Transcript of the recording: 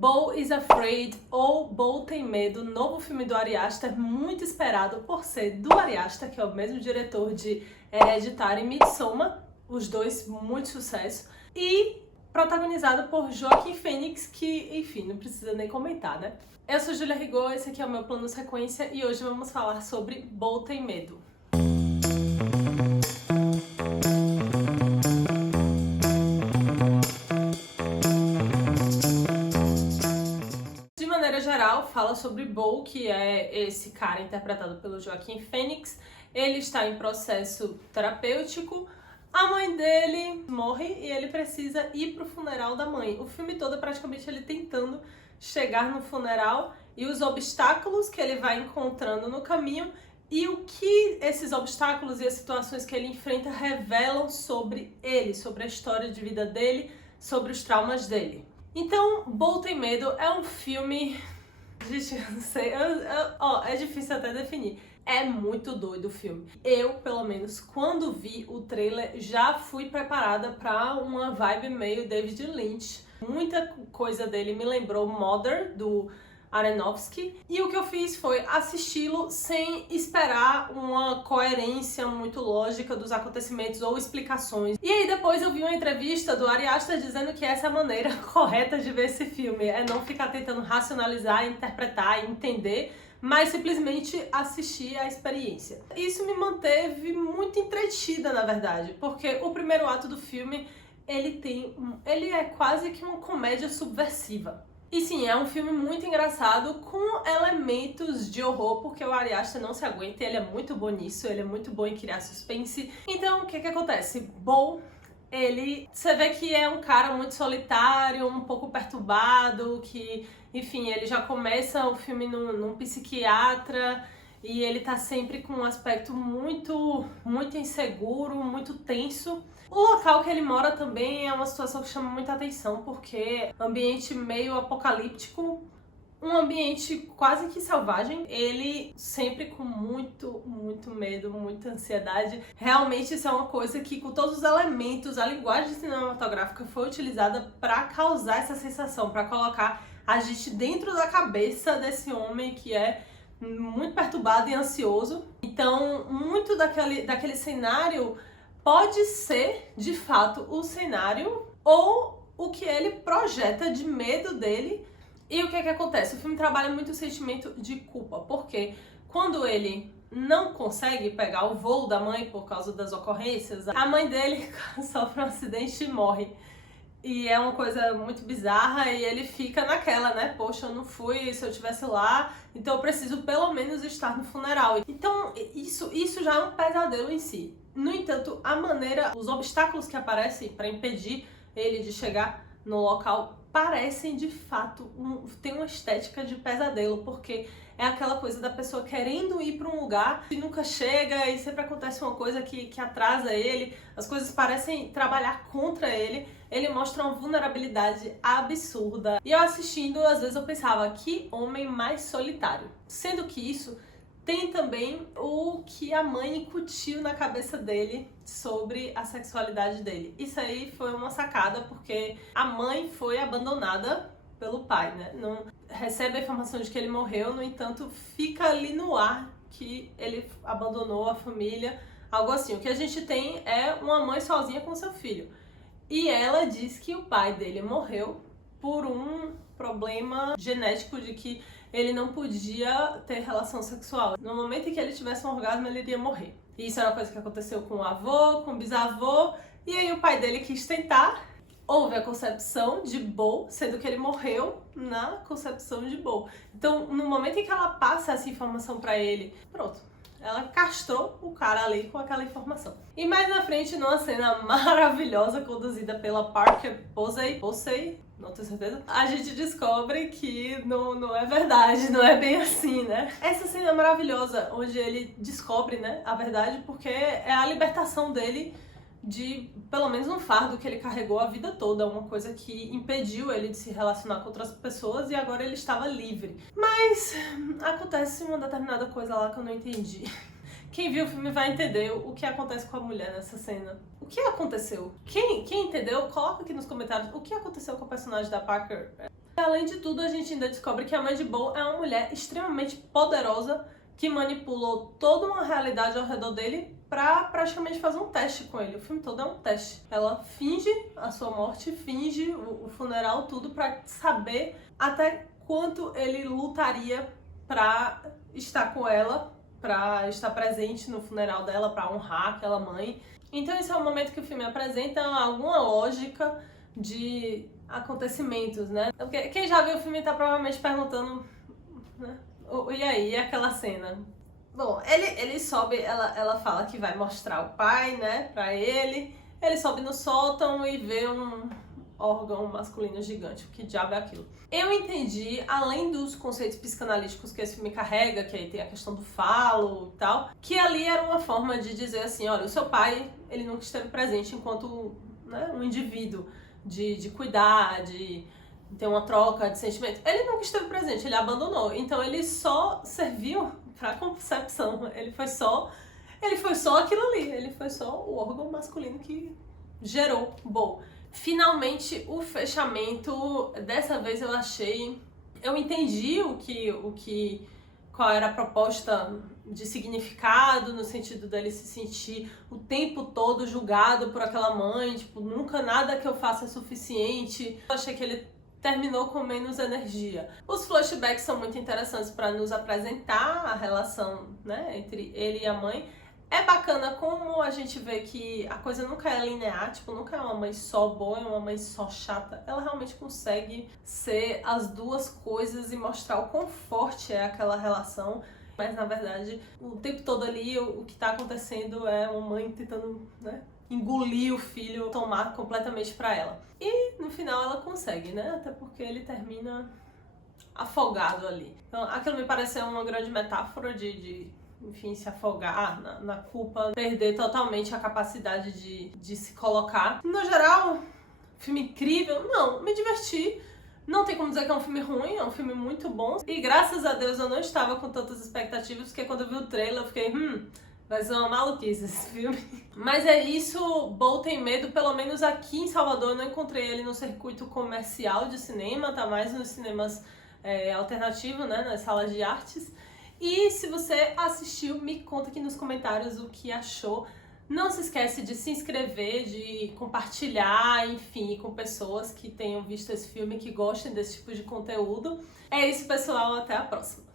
Beau is Afraid, ou Beau Tem Medo, novo filme do Ari Aster, muito esperado por ser do Ari Aster, que é o mesmo diretor de Hereditário e Midsommar, os dois muito sucesso, e protagonizado por Joaquin Phoenix, que, enfim, não precisa nem comentar, né? Eu sou Julia Rigaud, esse aqui é o meu Plano Sequência e hoje vamos falar sobre Beau Tem Medo. Fala sobre Beau, que é esse cara interpretado pelo Joaquin Phoenix. Ele está em processo terapêutico. A mãe dele morre e ele precisa ir pro funeral da mãe. O filme todo é praticamente ele tentando chegar no funeral e os obstáculos que ele vai encontrando no caminho e o que esses obstáculos e as situações que ele enfrenta revelam sobre ele, sobre a história de vida dele, sobre os traumas dele. Então, Beau Tem Medo é um filme... Gente, eu não sei, é difícil até definir. É muito doido o filme. Eu, pelo menos, quando vi o trailer, já fui preparada pra uma vibe meio David Lynch. Muita coisa dele me lembrou Mother, do Aronofsky. E o que eu fiz foi assisti-lo sem esperar uma coerência muito lógica dos acontecimentos ou explicações. E aí depois eu vi uma entrevista do Ari Aster dizendo que essa é a maneira correta de ver esse filme. É não ficar tentando racionalizar, interpretar, entender, mas simplesmente assistir a experiência. Isso me manteve muito entretida, na verdade, porque o primeiro ato do filme, ele é quase que uma comédia subversiva. E sim, é um filme muito engraçado, com elementos de horror, porque o Ari Aster não se aguenta, ele é muito bom nisso, ele é muito bom em criar suspense. Então, o que acontece? Beau, você vê que é um cara muito solitário, um pouco perturbado, que, enfim, ele já começa o filme num psiquiatra, e ele tá sempre com um aspecto muito inseguro, muito tenso. O local que ele mora também é uma situação que chama muita atenção, porque é um ambiente meio apocalíptico, um ambiente quase que selvagem. Ele sempre com muito medo, muita ansiedade. Realmente isso é uma coisa que, com todos os elementos, a linguagem cinematográfica foi utilizada para causar essa sensação, para colocar a gente dentro da cabeça desse homem que é muito perturbado e ansioso. Então, muito daquele cenário pode ser, de fato, o cenário ou o que ele projeta de medo dele. E o que acontece? O filme trabalha muito o sentimento de culpa, porque quando ele não consegue pegar o voo da mãe por causa das ocorrências, a mãe dele sofre um acidente e morre. E é uma coisa muito bizarra e ele fica naquela, né? Poxa, eu não fui, se eu estivesse lá, então eu preciso pelo menos estar no funeral. Então isso já é um pesadelo em si. No entanto, a maneira, os obstáculos que aparecem para impedir ele de chegar no local parecem de fato, tem uma estética de pesadelo, porque é aquela coisa da pessoa querendo ir para um lugar e nunca chega e sempre acontece uma coisa que atrasa ele, as coisas parecem trabalhar contra ele, ele mostra uma vulnerabilidade absurda. E eu assistindo, às vezes eu pensava, que homem mais solitário. Sendo que isso tem também o que a mãe incutiu na cabeça dele sobre a sexualidade dele. Isso aí foi uma sacada, porque a mãe foi abandonada pelo pai, né? Não recebe a informação de que ele morreu, no entanto, fica ali no ar que ele abandonou a família, algo assim. O que a gente tem é uma mãe sozinha com seu filho. E ela diz que o pai dele morreu por um problema genético de que ele não podia ter relação sexual. No momento em que ele tivesse um orgasmo, ele iria morrer. E isso era uma coisa que aconteceu com o avô, com o bisavô, e aí o pai dele quis tentar. Houve a concepção de Beau, sendo que ele morreu na concepção de Beau. Então, no momento em que ela passa essa informação pra ele, pronto, ela castrou o cara ali com aquela informação. E mais na frente, numa cena maravilhosa conduzida pela Parker Posey, não tenho certeza, a gente descobre que não é verdade, não é bem assim, né? Essa cena é maravilhosa, onde ele descobre, né, a verdade, porque é a libertação dele de, pelo menos, um fardo que ele carregou a vida toda, uma coisa que impediu ele de se relacionar com outras pessoas e agora ele estava livre. Mas acontece uma determinada coisa lá que eu não entendi. Quem viu o filme vai entender o que acontece com a mulher nessa cena. O que aconteceu? Quem entendeu, coloca aqui nos comentários o que aconteceu com o personagem da Parker Além de tudo, a gente ainda descobre que a mãe de Bo é uma mulher extremamente poderosa que manipulou toda uma realidade ao redor dele pra praticamente fazer um teste com ele. O filme todo é um teste. Ela finge a sua morte, finge o funeral, tudo pra saber até quanto ele lutaria pra estar com ela, pra estar presente no funeral dela, pra honrar aquela mãe. Então esse é o momento que o filme apresenta alguma lógica de acontecimentos, né? Porque quem já viu o filme tá provavelmente perguntando, né? E aí, e aquela cena? Bom, ele sobe, ela fala que vai mostrar o pai, né, pra ele. Ele sobe no sótão e vê um órgão masculino gigante. Que diabo é aquilo? Eu entendi, além dos conceitos psicanalíticos que esse filme carrega, que aí tem a questão do falo e tal, que ali era uma forma de dizer assim, olha, o seu pai, ele nunca esteve presente enquanto, né, um indivíduo de cuidar, de ter uma troca de sentimento. Ele nunca esteve presente, ele abandonou. Então ele só serviu pra concepção. Ele foi só aquilo ali. Ele foi só o órgão masculino que gerou Bo. Finalmente, o fechamento, dessa vez eu entendi qual era a proposta de significado, no sentido dele se sentir o tempo todo julgado por aquela mãe, tipo, nunca nada que eu faça é suficiente. Eu achei que ele terminou com menos energia. Os flashbacks são muito interessantes para nos apresentar a relação, né, entre ele e a mãe. É bacana como a gente vê que a coisa nunca é linear, tipo, nunca é uma mãe só boa e uma mãe só chata. Ela realmente consegue ser as duas coisas e mostrar o quão forte é aquela relação. Mas, na verdade, o tempo todo ali, o que tá acontecendo é uma mãe tentando, né, engolir o filho, tomar completamente pra ela. E, no final, ela consegue, né? Até porque ele termina afogado ali. Então, aquilo me pareceu uma grande metáfora enfim, se afogar na culpa, perder totalmente a capacidade de se colocar. No geral, filme incrível. Não, me diverti. Não tem como dizer que é um filme ruim, é um filme muito bom. E graças a Deus eu não estava com tantas expectativas, porque quando eu vi o trailer eu fiquei, vai ser uma maluquice esse filme. Mas é isso, Bo Tem Medo, pelo menos aqui em Salvador eu não encontrei ele no circuito comercial de cinema, tá mais nos cinemas alternativos, né, nas salas de artes. E se você assistiu, me conta aqui nos comentários o que achou. Não se esquece de se inscrever, de compartilhar, enfim, com pessoas que tenham visto esse filme, que gostem desse tipo de conteúdo. É isso, pessoal. Até a próxima.